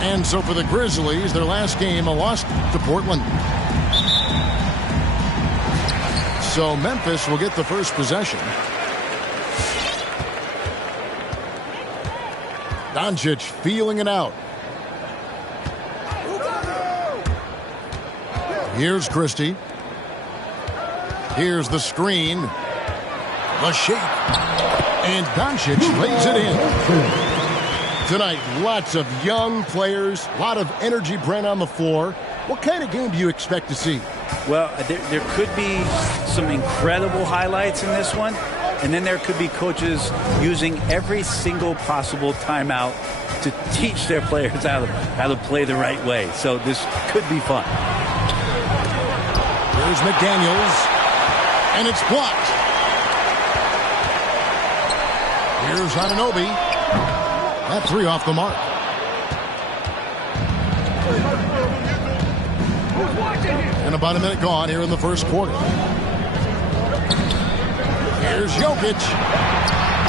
And so for the Grizzlies, their last game, a loss to Portland. So Memphis will get the first possession. Doncic feeling it out. Here's Christie. Here's the screen. The shake. And Doncic lays it in. Tonight, lots of young players, a lot of energy brought on the floor. What kind of game do you expect to see? Well, there could be some incredible highlights in this one, and then there could be coaches using every single possible timeout to teach their players how to play the right way. So this could be fun. Here's McDaniels, and it's blocked. Here's Anunoby. That three off the mark. And about a minute gone here in the first quarter. Here's Jokic.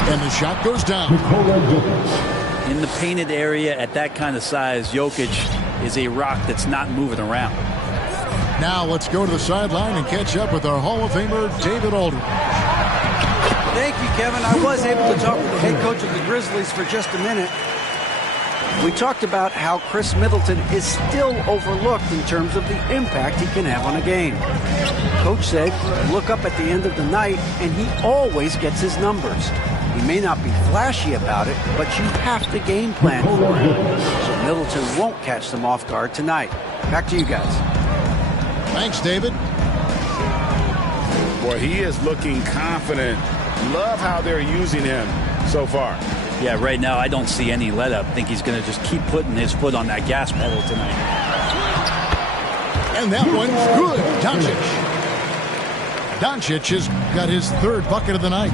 And the shot goes down. In the painted area at that kind of size, Jokic is a rock that's not moving around. Now let's go to the sideline and catch up with our Hall of Famer, David Aldridge. Thank you, Kevin. I was able to talk with the head coach of the Grizzlies for just a minute. We talked about how Chris Middleton is still overlooked in terms of the impact he can have on a game. Coach said, look up at the end of the night, and he always gets his numbers. He may not be flashy about it, but you have to game plan for him. So Middleton won't catch them off guard tonight. Back to you guys. Thanks, David. Boy, he is looking confident. Love how they're using him so far. Yeah, right now I don't see any let up. I think he's going to just keep putting his foot on that gas pedal tonight. And that one's good. Doncic has got his third bucket of the night.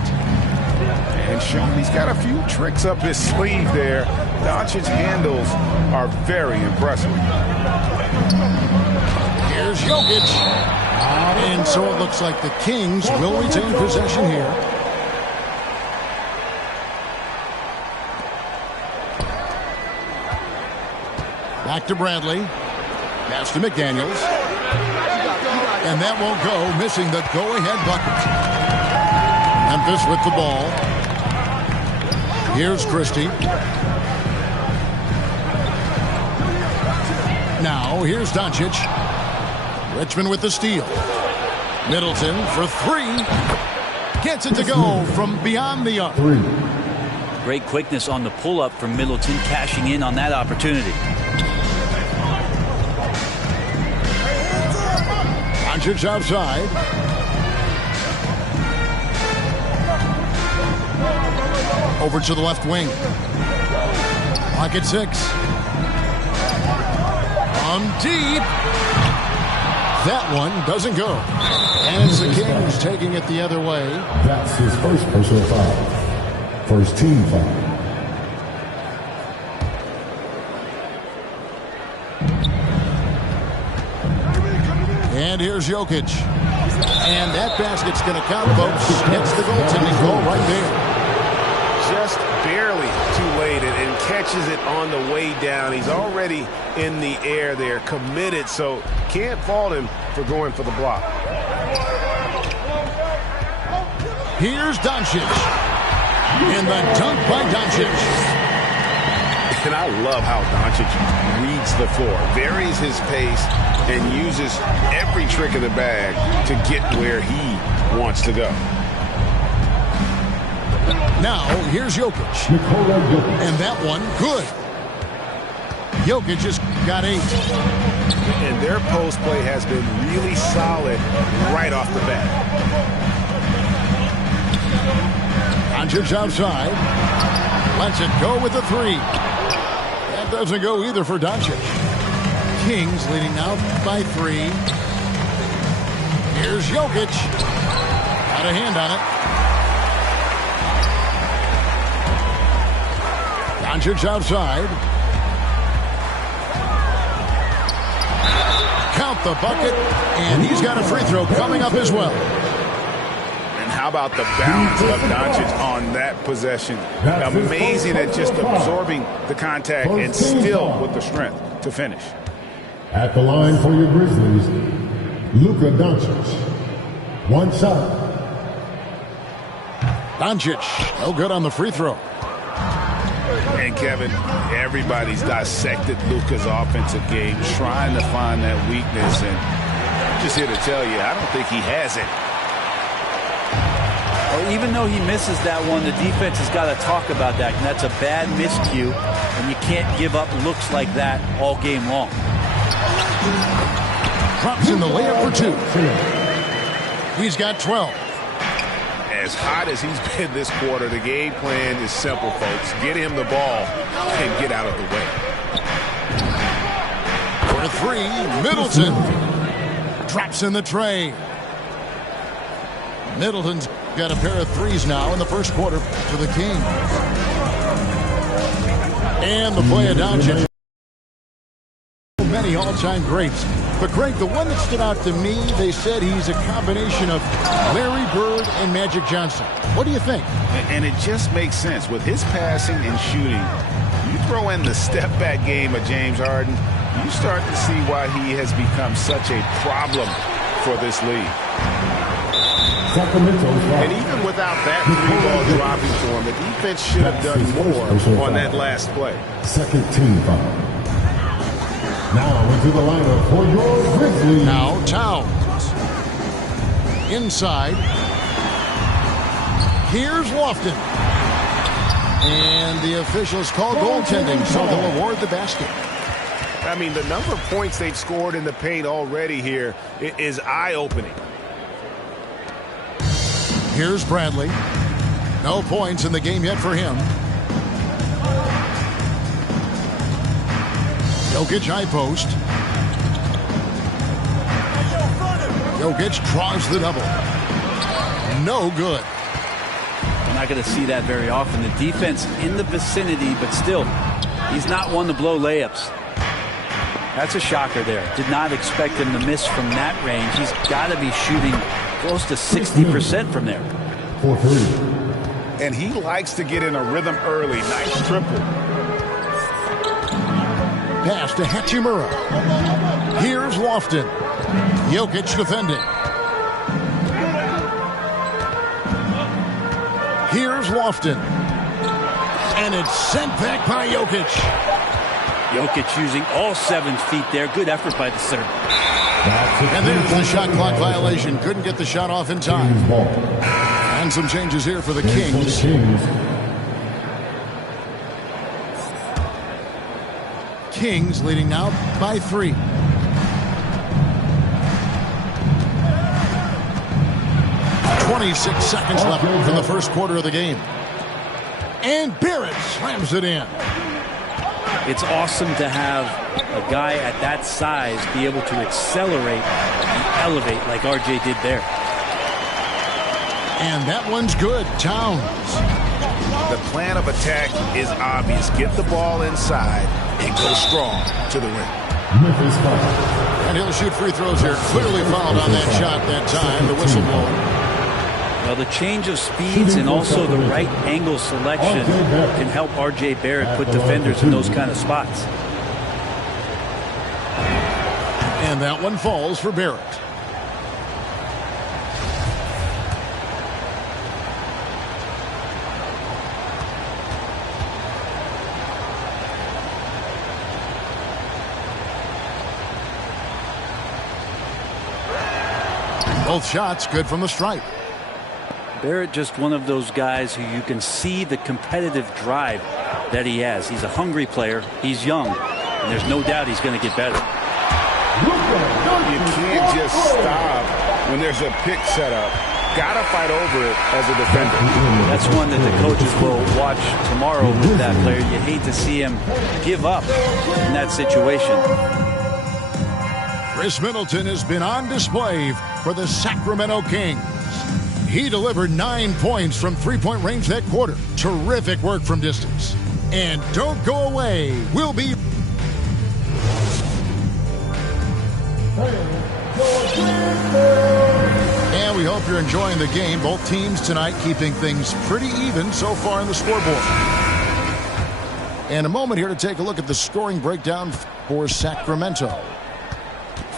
And Sean, he's got a few tricks up his sleeve there. Doncic's handles are very impressive. Here's Jokic. And so it looks like the Kings will retain possession here. Back to Bradley. Pass to McDaniels. And that won't go, missing the go-ahead bucket. Memphis with the ball. Here's Christie. Now, here's Doncic. Richmond with the steal. Middleton for three. Gets it to go from beyond the arc. Great quickness on the pull-up from Middleton, cashing in on that opportunity. Doncic outside. Over to the left wing. Pocket six. On deep. That one doesn't go. And it's the Kings taking it the other way. That's his first personal foul. First team foul. And here's Jokic. And that basket's going to count, folks. Hits the goaltending goal right there. Just barely too late and catches it on the way down. He's already in the air there, committed, so can't fault him for going for the block. Here's Doncic. And the dunk by Doncic. And I love how Doncic reads the floor, varies his pace, and uses every trick of the bag to get where he wants to go. Now, here's Jokic. And that one, good. Jokic just got 8. And their post play has been really solid right off the bat. Doncic outside. Lets it go with the 3. That doesn't go either for Doncic. Kings leading now by 3. Here's Jokic. Got a hand on it. Doncic outside. Count the bucket, and he's got a free throw coming up as well. And How about the balance of Doncic on that possession? Amazing at just absorbing the contact and still with the strength to finish. At the line for your Grizzlies, Luka Doncic. One shot. Doncic, no good on the free throw. And Kevin, everybody's dissected Luka's offensive game, trying to find that weakness. And I'm just here to tell you, I don't think he has it. Well, even though he misses that one, the defense has got to talk about that. And that's a bad miscue, and you can't give up looks like that all game long. Drops in the layup for 2. He's got 12. As hot as he's been this quarter, the game plan is simple, folks. Get him the ball and get out of the way. For 3, Middleton drops in the tray. Middleton's got a pair of threes now in the first quarter for the Kings. And the play of Doncic. Many all-time greats. But, Greg, the one that stood out to me, they said he's a combination of Larry Bird and Magic Johnson. What do you think? And it just makes sense. With his passing and shooting, you throw in the step-back game of James Harden, you start to see why he has become such a problem for this league. And even without that three-ball dropping for him, the defense should have done more on that last play. Second team foul. Now into the lineup for your Grizzlies. Now Towns. Inside. Here's Lofton. And the officials call goaltending, so they'll award the basket. I mean, the number of points they've scored in the paint already here is eye-opening. Here's Bradley. No points in the game yet for him. Jokic high post. Jokic draws the double. No good. You're not going to see that very often. The defense in the vicinity, but still, he's not one to blow layups. That's a shocker there. Did not expect him to miss from that range. He's got to be shooting close to 60% from there. 4-3. And he likes to get in a rhythm early. Nice triple. Pass to Hachimura. Here's Lofton. Jokic defending. Here's Lofton. And it's sent back by Jokic. Jokic using all 7 feet there. Good effort by the center. And there's the shot clock violation. Couldn't get the shot off in time. And some changes here for the Kings. Kings leading now by 3. .26 seconds left in the first quarter of the game. And Barrett slams it in. It's awesome to have a guy at that size be able to accelerate and elevate like RJ did there. And that one's good. Towns. The plan of attack is obvious. Get the ball inside and go strong to the rim. And he'll shoot free throws here. Clearly fouled on that shot that time. The whistle blown. Well, the change of speeds and also the right angle selection can help RJ Barrett put defenders in those kind of spots. And that one falls for Barrett. Both shots good from the stripe. Barrett just one of those guys who you can see the competitive drive that he has. He's a hungry player. He's young. And there's no doubt he's going to get better. You can't just stop when there's a pick set up. Got to fight over it as a defender. That's one that the coaches will watch tomorrow with that player. You hate to see him give up in that situation. Chris Middleton has been on display for the Sacramento Kings. He delivered 9 points from three-point range that quarter. Terrific work from distance. And don't go away. We'll be... And we hope hope you're enjoying the game. Both teams tonight keeping things pretty even so far in the scoreboard. And a moment here to take a look at the scoring breakdown for Sacramento.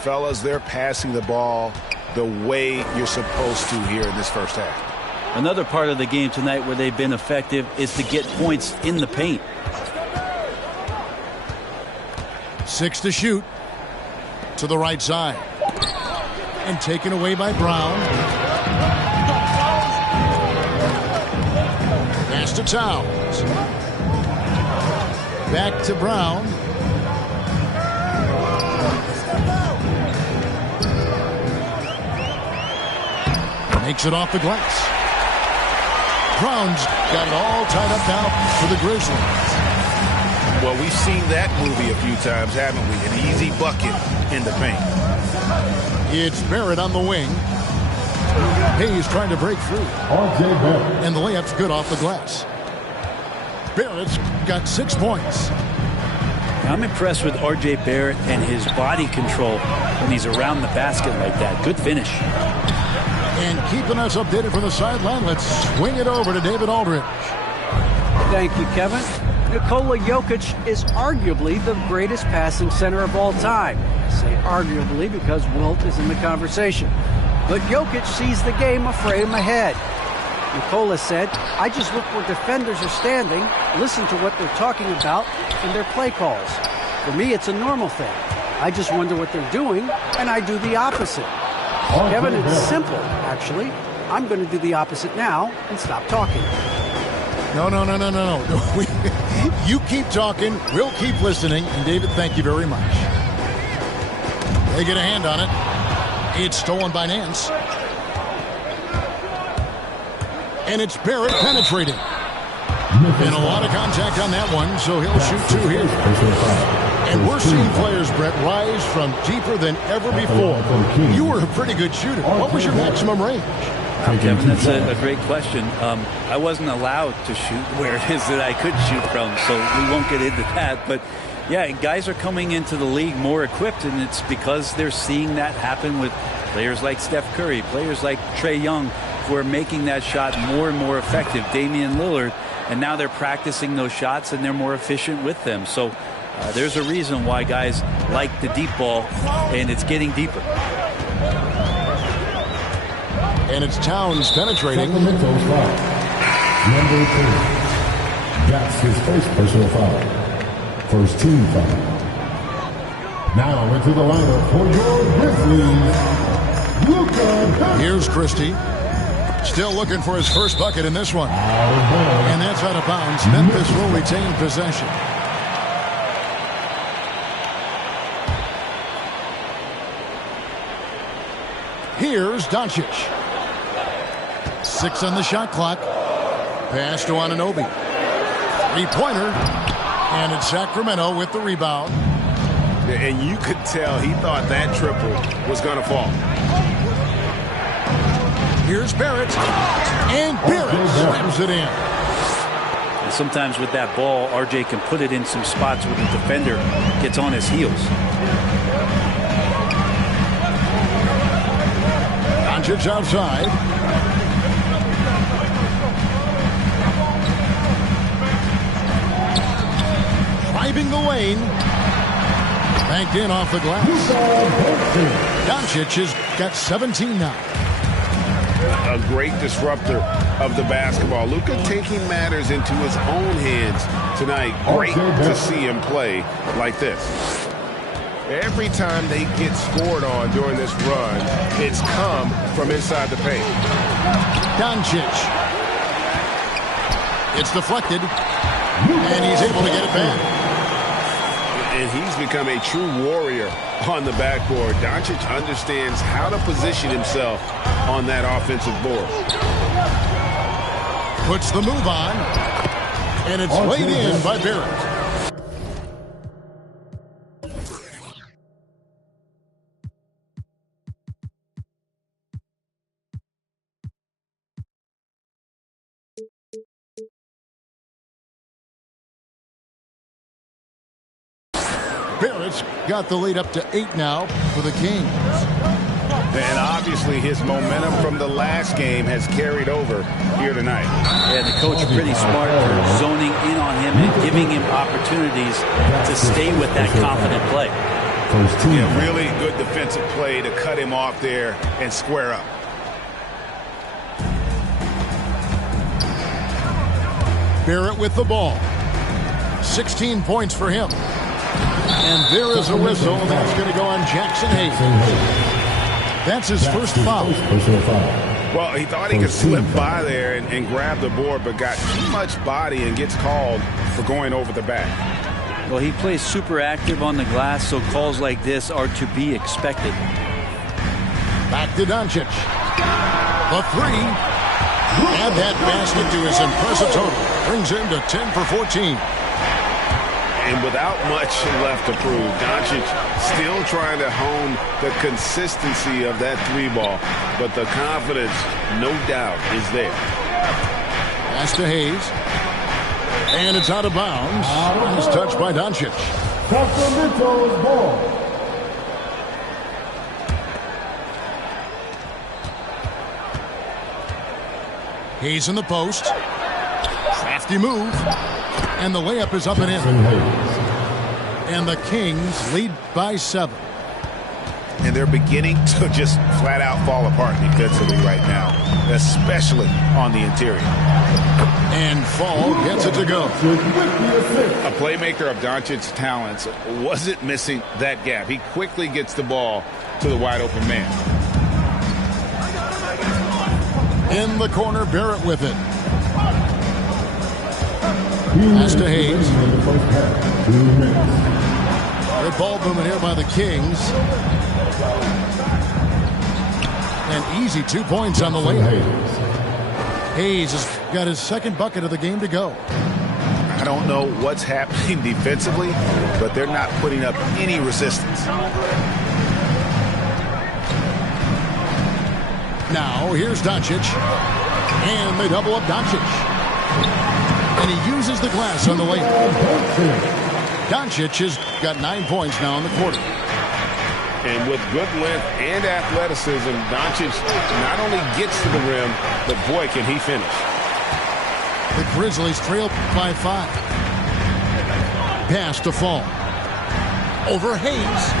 Fellas, they're passing the ball the way you're supposed to here in this first half. Another part of the game tonight where they've been effective is to get points in the paint. 6 to shoot. To the right side. And taken away by Brown. Pass to Towns. Back to Brown. Makes it off the glass. Brown's got it all tied up now for the Grizzlies. Well, we've seen that movie a few times, haven't we? An easy bucket in the paint. It's Barrett on the wing. Hayes trying to break through. And the layup's good off the glass. Barrett's got 6 points. I'm impressed with R.J. Barrett and his body control when he's around the basket like that. Good finish. And keeping us updated from the sideline, let's swing it over to David Aldridge. Thank you, Kevin. Nikola Jokic is arguably the greatest passing center of all time. I say arguably because Wilt is in the conversation. But Jokic sees the game a frame ahead. Nikola said, I just look where defenders are standing, listen to what they're talking about in their play calls. For me, it's a normal thing. I just wonder what they're doing, and I do the opposite. Kevin, it's simple, actually. I'm going to do the opposite now and stop talking. No. You keep talking, we'll keep listening, and David, thank you very much. They get a hand on it. It's stolen by Nance. And it's Barrett penetrating. And a lot of contact on that one, so he'll shoot 2 here. And we're seeing players, Brett, rise from deeper than ever before. You were a pretty good shooter. What was your maximum range? Kevin, that's a great question. I wasn't allowed to shoot where it is that I could shoot from, so we won't get into that. But, yeah, guys are coming into the league more equipped, and it's because they're seeing that happen with players like Steph Curry, players like Trae Young, who are making that shot more and more effective, Damian Lillard, and now they're practicing those shots, and they're more efficient with them. So there's a reason why guys like the deep ball, and it's getting deeper. And it's Towns penetrating. Sacramento's foul. Number 3. That's his first personal foul. First team foul. Now into the lineup for your Grizzlies, Luka. Here's Christie. Still looking for his first bucket in this one. And that's out of bounds. Memphis will retain possession. Here's Doncic. 6 on the shot clock. Pass to Anunoby. 3-pointer. And it's Sacramento with the rebound. And you could tell he thought that triple was going to fall. Here's Barrett. And Barrett slams it in. And sometimes with that ball, RJ can put it in some spots where the defender gets on his heels. Doncic outside. Driving the lane. Banked in off the glass. Doncic has got 17 now. A great disruptor of the basketball. Luka taking matters into his own hands tonight. Great to see him play like this. Every time they get scored on during this run, it's come from inside the paint. Doncic. It's deflected. And he's able to get it back. And he's become a true warrior on the backboard. Doncic understands how to position himself on that offensive board. Puts the move on. And it's laid in by Barrett. Barrett's got the lead up to 8 now for the Kings. And obviously his momentum from the last game has carried over here tonight. Yeah, the coach pretty smart for zoning in on him and giving him opportunities to stay with that confident play. Yeah, really good defensive play to cut him off there and square up. Barrett with the ball. 16 points for him. And there is a whistle. That's going to go on Jackson Hayes. That's his first foul. Well, he thought he could slip by there and grab the board, but got too much body and gets called for going over the back. Well, he plays super active on the glass, so calls like this are to be expected. Back to Doncic. The three. Add that basket to his impressive total. Brings him to 10 for 14. And without much left to prove, Doncic still trying to hone the consistency of that three ball. But the confidence, no doubt, is there. Pass to Hayes. And it's out of bounds. It's touched by Doncic. Sacramento's ball. Hayes in the post. Crafty move. And the layup is up and in. And the Kings lead by 7. And they're beginning to just flat out fall apart defensively right now, especially on the interior. And Fall gets it to go. A playmaker of Doncic's talents wasn't missing that gap. He quickly gets the ball to the wide open man. In the corner, Barrett with it. Pass to Hayes. Good ball movement here by the Kings. And easy 2 points on the layup. Hayes has got his second bucket of the game to go. I don't know what's happening defensively, but they're not putting up any resistance. Now, here's Doncic. And they double up Doncic. And he uses the glass on the layup. Doncic has got 9 points now in the quarter. And with good length and athleticism, Doncic not only gets to the rim, but boy, can he finish. The Grizzlies trail by 5. Pass to Fall. Over Hayes.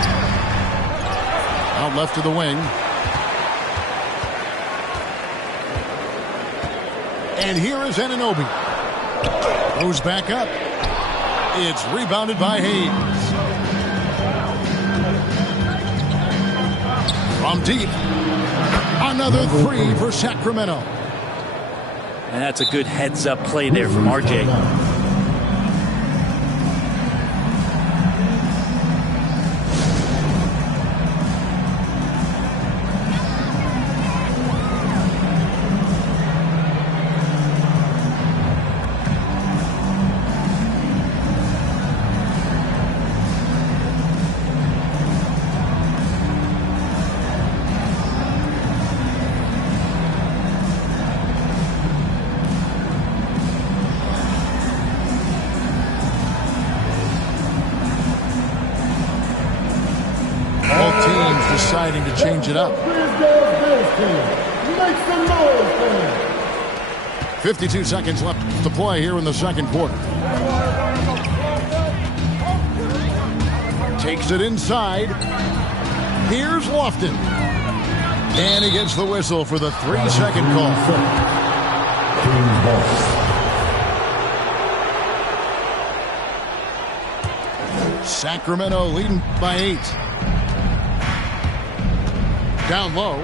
Out left to the wing. And here is Anunoby. Goes back up. It's rebounded by Hayes. From deep. Another three for Sacramento. And that's a good heads-up play there from RJ. Deciding to change it up. 52 seconds left to play here in the second quarter. Takes it inside. Here's Lofton. And he gets the whistle for the 3-second call. Sacramento leading by 8. Down low.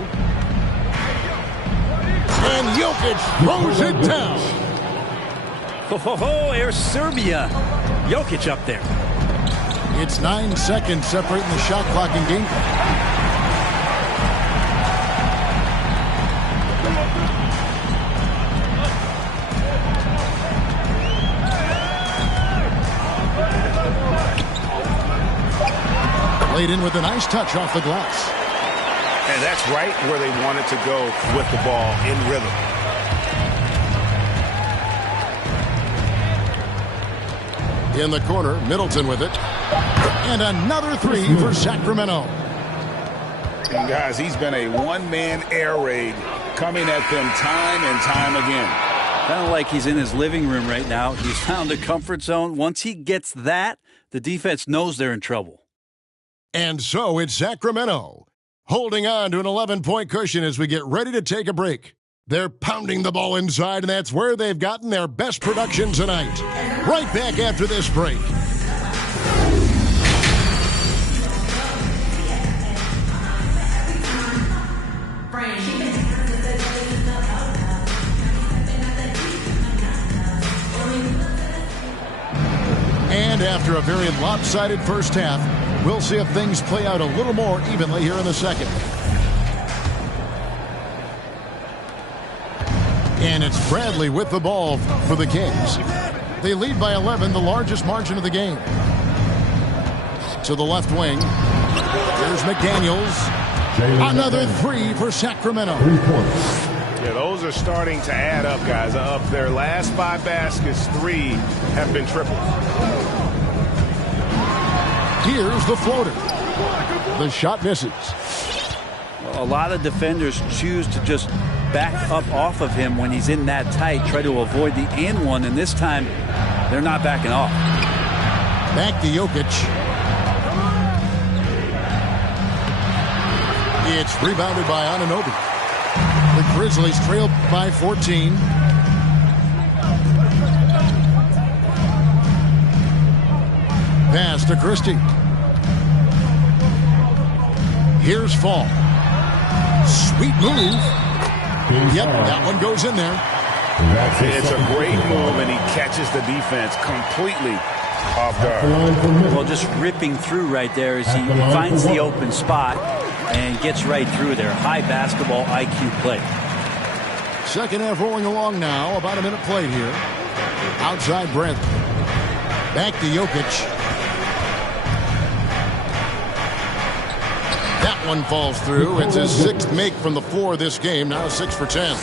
And Jokic throws it down. Ho, here's Serbia. Jokic up there. It's 9 seconds separating the shot clock and game. Laid in with a nice touch off the glass. And that's right where they wanted to go with the ball in rhythm. In the corner, Middleton with it. And another three for Sacramento. And guys, he's been a one-man air raid coming at them time and time again. Kind of like he's in his living room right now. He's found a comfort zone. Once he gets that, the defense knows they're in trouble. And so it's Sacramento holding on to an 11-point cushion as we get ready to take a break. They're pounding the ball inside, and that's where they've gotten their best production tonight. Right back after this break. And after a very lopsided first half, we'll see if things play out a little more evenly here in the second. And it's Bradley with the ball for the Kings. They lead by 11, the largest margin of the game. To the left wing. Here's McDaniels. Another three for Sacramento. 3 points. Yeah, those are starting to add up, guys. Of their last 5 baskets, 3 have been triples. Here's the floater. The shot misses. A lot of defenders choose to just back up off of him when he's in that tight, try to avoid the and one, and this time they're not backing off. Back to Jokic. It's rebounded by Anunoby. The Grizzlies trail by 14. Pass to Christie. Here's Fall. Sweet move. Yep, that one goes in there. It's a great move, and he catches the defense completely off guard. Well, just ripping through right there as he finds the open spot and gets right through there. High basketball IQ play. Second half rolling along now. About a minute played here. Outside Brent. Back to Jokic. That one falls through. It's his 6th make from the floor this game. Now 6 for 10.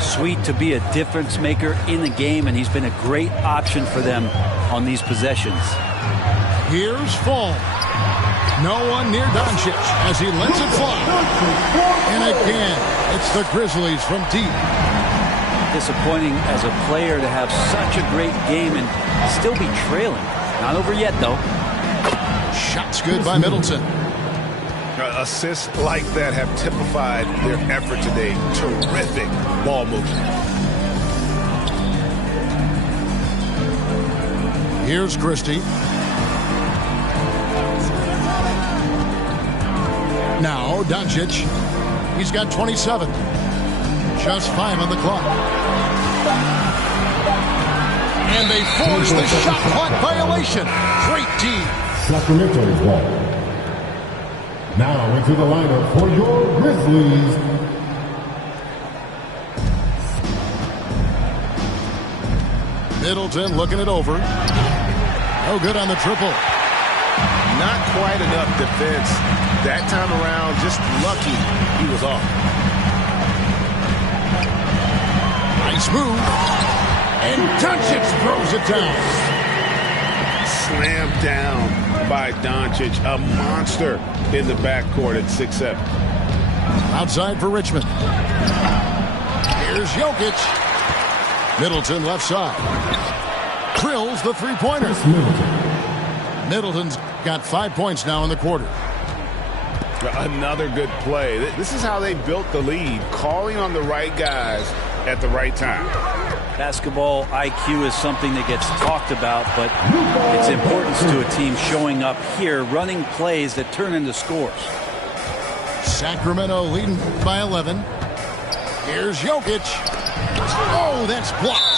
Sweet to be a difference maker in the game, and he's been a great option for them on these possessions. Here's Fall. No one near Doncic as he lets it fly. And again, it's the Grizzlies from deep. Disappointing as a player to have such a great game and still be trailing. Not over yet, though. Shots good by Middleton. Assists like that have typified their effort today. Terrific ball movement. Here's Christie. Now Doncic. He's got 27. Just 5 on the clock. And they force the shot clock violation. Great D. Sacramento's ball. Now into the lineup for your Grizzlies. Middleton looking it over. No good on the triple. Not quite enough defense that time around. Just lucky he was off. Nice move. And Doncic throws it down. Slammed down by Doncic, a monster in the backcourt at 6'7". Outside for Richmond. Here's Jokic. Middleton left side. Drills the three-pointer. Middleton's got 5 points now in the quarter. Another good play. This is how they built the lead, calling on the right guys at the right time. Basketball IQ is something that gets talked about, but its importance to a team showing up here, running plays that turn into scores. Sacramento leading by 11. Here's Jokic. Oh, that's blocked.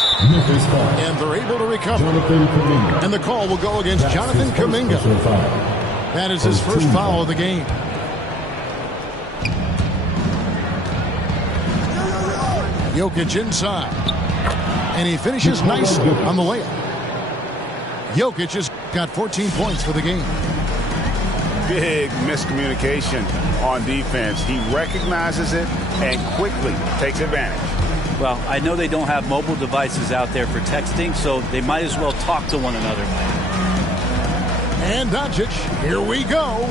And they're able to recover. And the call will go against Jonathan Kuminga. That is his first foul of the game. Jokic inside. And he finishes nice on the layup. Jokic has got 14 points for the game. Big miscommunication on defense. He recognizes it and quickly takes advantage. Well, I know they don't have mobile devices out there for texting, so they might as well talk to one another. And Doncic, here we go.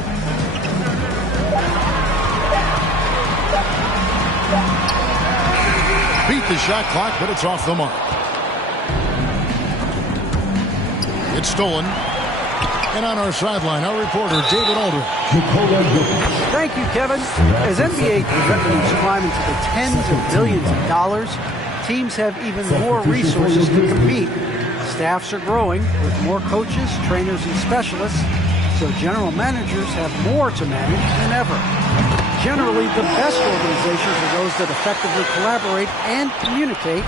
Beat the shot clock, but it's off the mark. It's stolen. And on our sideline, our reporter, David Aldridge. Thank you, Kevin. As NBA revenues climb into the tens of billions of dollars, teams have even more resources to compete. Staffs are growing with more coaches, trainers, and specialists, so general managers have more to manage than ever. Generally, the best organizations are those that effectively collaborate and communicate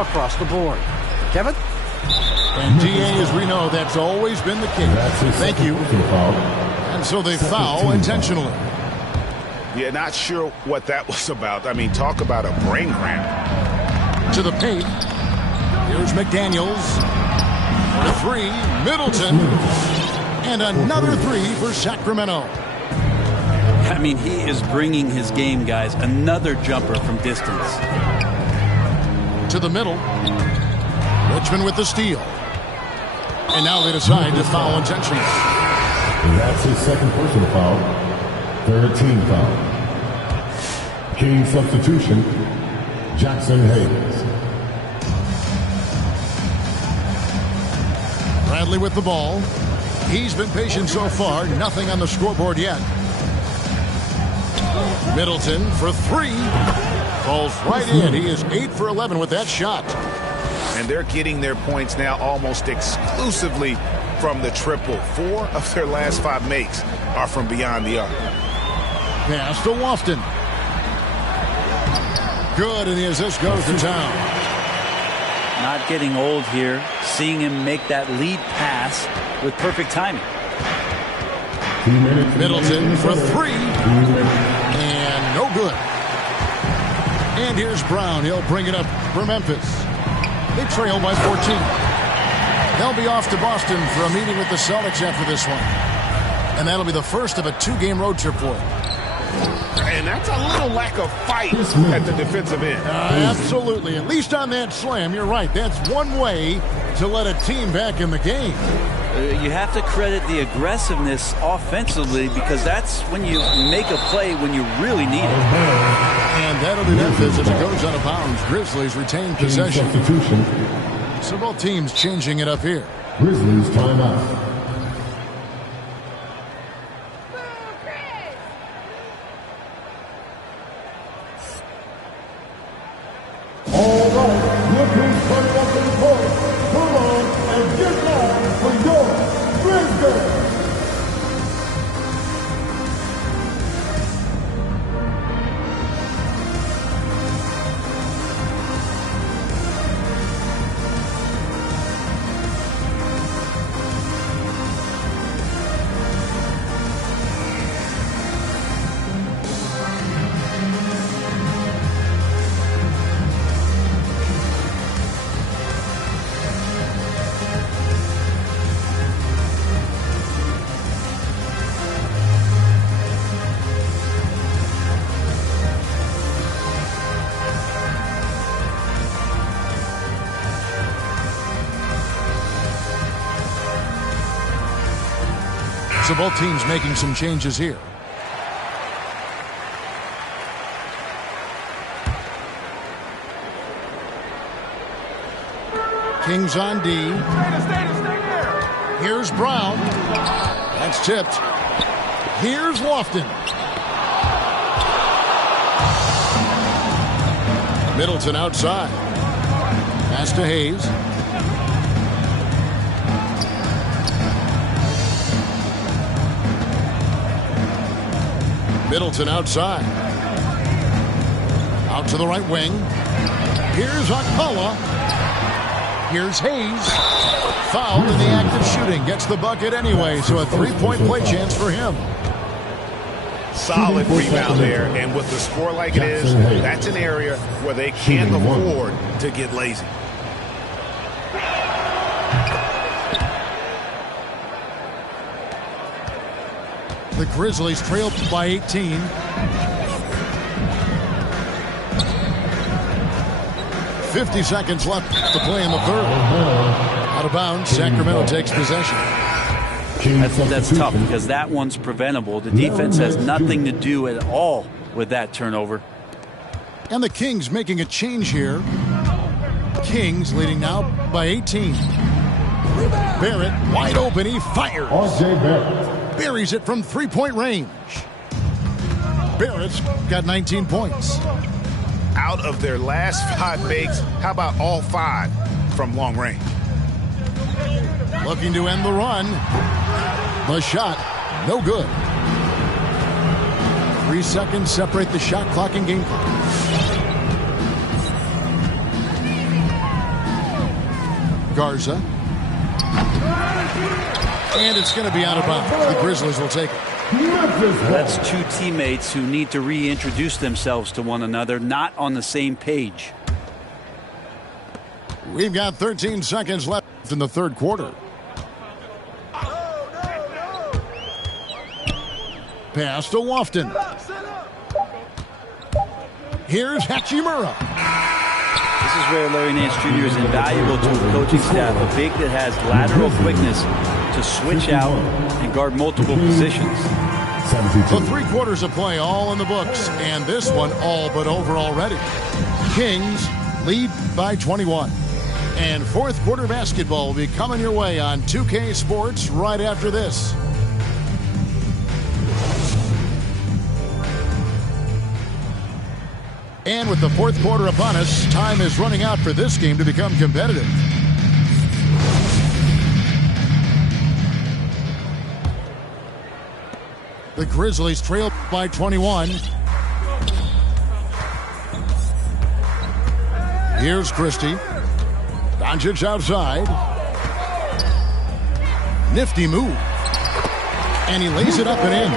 across the board. Kevin? And DA, as we know, that's always been the case. Thank you. And so they foul intentionally. Yeah, not sure what that was about. I mean, talk about a brain cramp. To the paint. Here's McDaniels. For three, Middleton. And another three for Sacramento. I mean, he is bringing his game, guys. Another jumper from distance. To the middle. Richmond with the steal. And now they decide to foul intentionally. That's his second personal foul. Third team foul. King substitution, Jackson Hayes. Bradley with the ball. He's been patient so far. Nothing on the scoreboard yet. Middleton for three. Falls right in. He is 8 for 11 with that shot. And they're getting their points now almost exclusively from the triple. 4 of their last 5 makes are from beyond the arc. Pass to Lofton. Good, and the assist goes to town. Not getting old here. Seeing him make that lead pass with perfect timing. Middleton for three. And no good. And here's Brown. He'll bring it up for Memphis. They trail by 14. They'll be off to Boston for a meeting with the Celtics after this one. And that'll be the first of a 2-game road trip for them. And that's a little lack of fight at the defensive end. Absolutely. At least on that slam, you're right. That's one way to let a team back in the game. You have to credit the aggressiveness offensively because that's when you make a play when you really need it. And that'll be Memphis as it goes out of bounds. Grizzlies retain possession. So both teams changing it up here. Grizzlies timeout. All right, look who's coming up in the court. Come on and get down for your Grizzlies. So both teams making some changes here. Kings on D. Here's Brown. That's tipped. Here's Lofton. Middleton outside. Pass to Hayes. Middleton outside. Out to the right wing. Here's Akpala. Here's Hayes. Fouled in the act of shooting. Gets the bucket anyway, so a three-point play chance for him. Solid rebound there, and with the score like it is, that's an area where they can't afford to get lazy. The Grizzlies trail by 18. .50 seconds left to play in the third. Out of bounds, Sacramento takes possession. That's tough because that one's preventable. The defense has nothing to do at all with that turnover. And the Kings making a change here. Kings leading now by 18. Barrett wide open. He fires. R.J. Barrett. Buries it from three-point range. Barrett's got 19 points. Out of their last 5 makes, how about all 5 from long range? Looking to end the run. The shot, no good. 3 seconds separate the shot clock and game clock. Garza. And it's going to be out of bounds. The Grizzlies will take it. That's two teammates who need to reintroduce themselves to one another, not on the same page. We've got 13 seconds left in the third quarter. Pass to Lofton. Here's Hachimura. This is where Larry Nance Jr. is invaluable to a coaching staff, a big that has lateral quickness to switch out and guard multiple positions. So 3 quarters of play all in the books, and this one all but over already. Kings lead by 21. And fourth quarter basketball will be coming your way on 2K Sports right after this. And with the fourth quarter upon us, time is running out for this game to become competitive. The Grizzlies trail by 21. Here's Christie. Doncic outside. Nifty move. And he lays it up and in.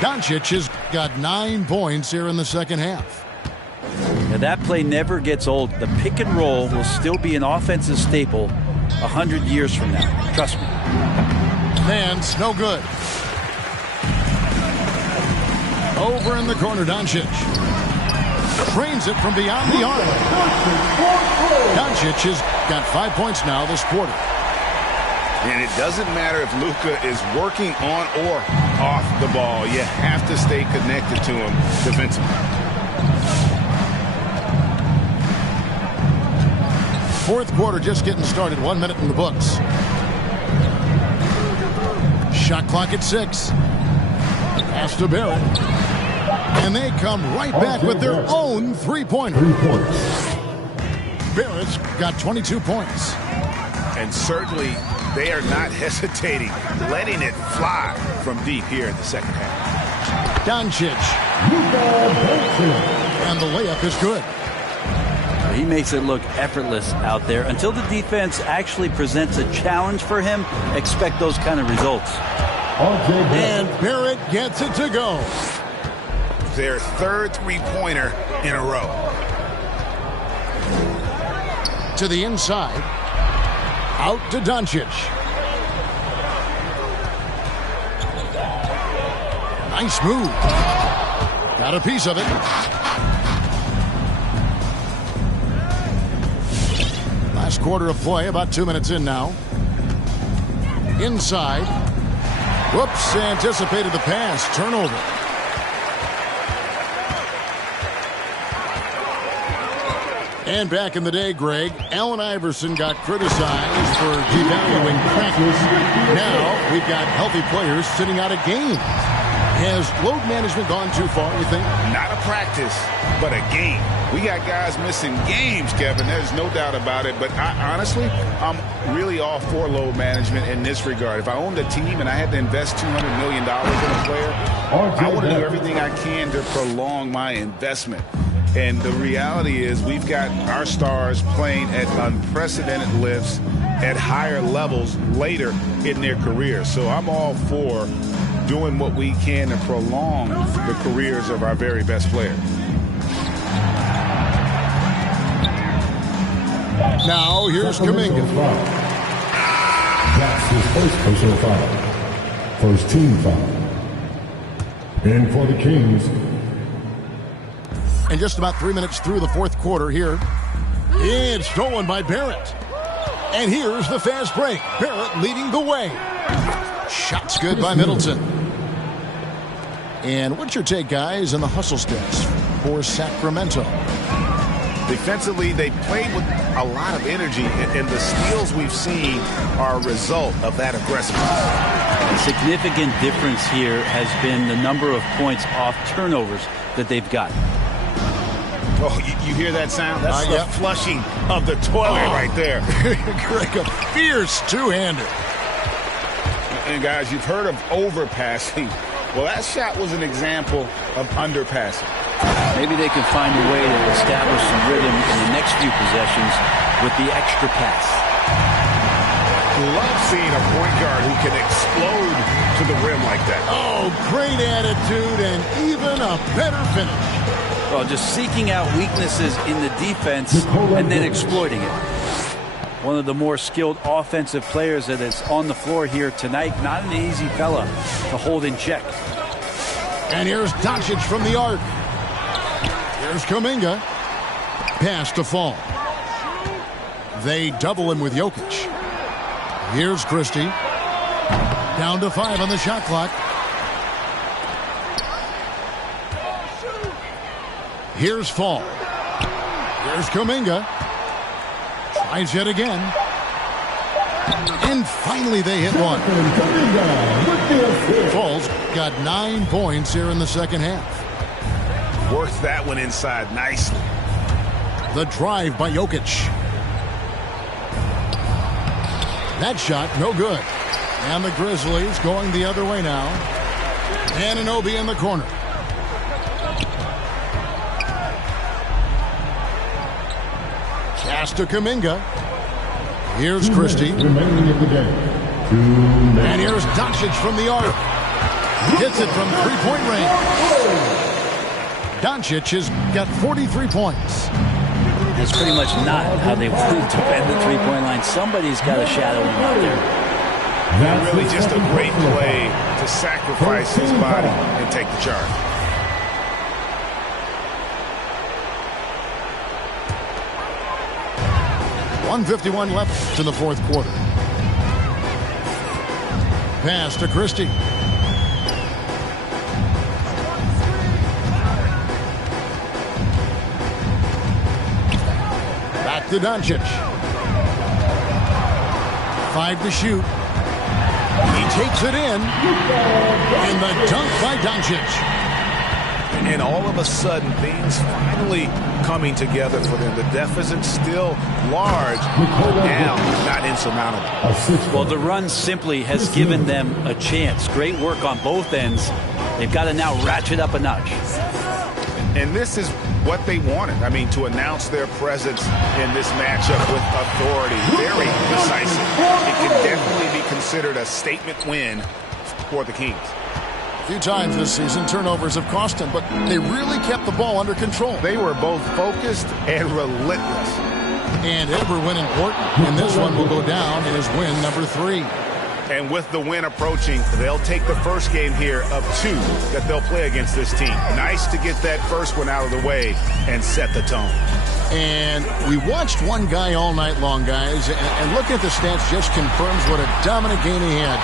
Doncic has got 9 points here in the second half. Now that play never gets old. The pick and roll will still be an offensive staple 100 years from now. Trust me. Man's no good. Over in the corner, Doncic. Trains it from beyond the arc. Doncic has got 5 points now this quarter. And it doesn't matter if Luka is working on or off the ball. You have to stay connected to him defensively. Fourth quarter just getting started. 1 minute in the books. Shot clock at 6. Pass to Barrett. And they come right back with their own three-pointer. 3 points. Barrett's got 22 points. And certainly they are not hesitating, letting it fly from deep here in the second half. Doncic. And the layup is good. He makes it look effortless out there. Until the defense actually presents a challenge for him, expect those kind of results. And Barrett gets it to go. Their third three-pointer in a row. To the inside. Out to Doncic. Nice move. Got a piece of it. Last quarter of play, about 2 minutes in now. Inside. Whoops, anticipated the pass. Turnover. And back in the day, Greg, Allen Iverson got criticized for devaluing practice. Now we've got healthy players sitting out a game. Has load management gone too far, you think? Not a practice, but a game. We got guys missing games, Kevin. There's no doubt about it. But honestly, I'm really all for load management in this regard. If I owned a team and I had to invest $200 million in a player, I want to do everything I can to prolong my investment. And the reality is we've got our stars playing at unprecedented lifts at higher levels later in their career. So I'm all for doing what we can to prolong the careers of our very best players. Now here's Kuminga. That's his first personal foul. First team foul. And for the Kings. And just about 3 minutes through the fourth quarter here. It's stolen by Barrett. And here's the fast break. Barrett leading the way. Shot's good by Middleton. And what's your take, guys, on the hustle stats for Sacramento? Defensively, they played with a lot of energy, and the steals we've seen are a result of that aggressiveness. A significant difference here has been the number of points off turnovers that they've got. Oh, you hear that sound? That's the flushing of the toilet right there. Greg, a fierce two-hander. And guys, you've heard of overpassing. Well, that shot was an example of underpassing. Maybe they can find a way to establish some rhythm in the next few possessions with the extra pass. Love seeing a point guard who can explode to the rim like that. Oh, great attitude and even a better finish. Well, just seeking out weaknesses in the defense and then exploiting it. One of the more skilled offensive players that is on the floor here tonight. Not an easy fella to hold in check. And here's Doncic from the arc. Here's Kuminga. Pass to Fall. They double him with Jokic. Here's Christie. Down to 5 on the shot clock. Here's Fall. Here's Kuminga. Tries it again. And finally they hit one. Fall's got 9 points here in the second half. Worked that one inside nicely. The drive by Jokic. That shot, no good. And the Grizzlies going the other way now. Anunoby in the corner. Pass to Kuminga. Here's Christie. And here's Doncic from the arc. Hits it from three-point range. Doncic has got 43 points. That's pretty much not how they want to defend the three-point line. Somebody's got to shadow him out there. Really just a great play to sacrifice his body and take the charge. .151 left in the fourth quarter. Pass to Christie. Back to Doncic. 5 to shoot. He takes it in. And the dunk by Doncic. And all of a sudden, things finally coming together for them. The deficit still large, but now not insurmountable. Well, the run simply has given them a chance. Great work on both ends. They've got to now ratchet up a notch. And this is what they wanted. I mean, to announce their presence in this matchup with authority. Very decisive. It can definitely be considered a statement win for the Kings. A few times this season, turnovers have cost them, but they really kept the ball under control. They were both focused and relentless. And every win important. And this one will go down as win number 3. And with the win approaching, they'll take the first game here of 2 that they'll play against this team. Nice to get that first one out of the way and set the tone. And we watched one guy all night long, guys, and looking at the stats just confirms what a dominant game he had.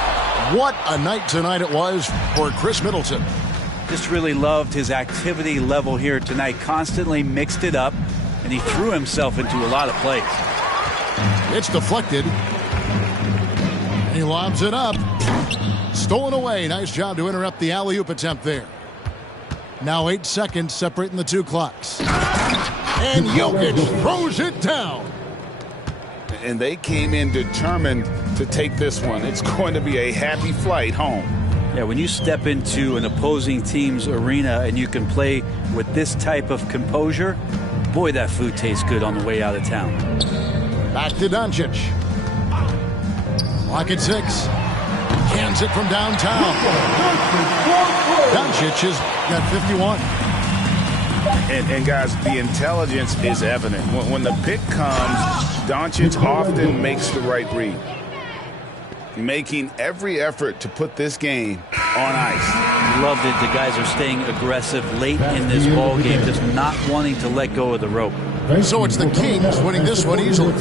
What a night tonight it was for Chris Middleton. Just really loved his activity level here tonight. Constantly mixed it up, and he threw himself into a lot of plays. It's deflected. He lobs it up. Stolen away. Nice job to interrupt the alley-oop attempt there. Now 8 seconds separating the 2 clocks. And Jokic throws it down. And they came in determined to take this one. It's going to be a happy flight home. Yeah, when you step into an opposing team's arena and you can play with this type of composure, boy, that food tastes good on the way out of town. Back to Doncic. Clock at 6. Cans it from downtown. Doncic has got 51. And guys, the intelligence is evident. When the pick comes, Doncic often makes the right read, making every effort to put this game on ice. Love that the guys are staying aggressive late in this ball game, just not wanting to let go of the rope. So it's the Kings winning this one easily.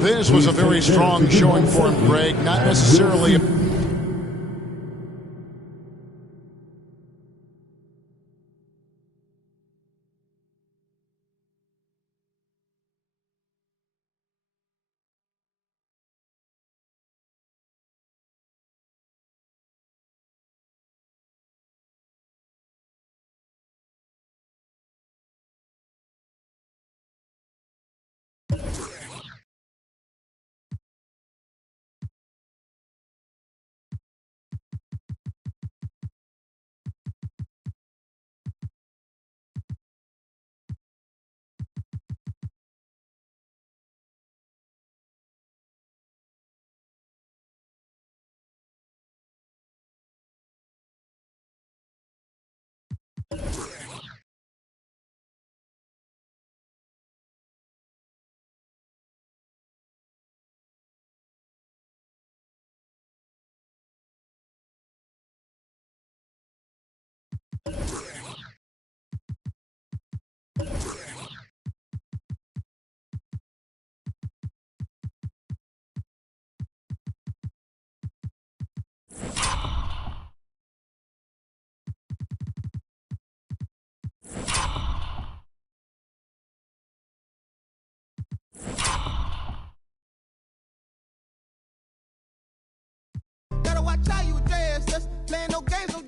This was a very strong showing for him, Greg. Not necessarily Better watch how you dance. Just playing no games, no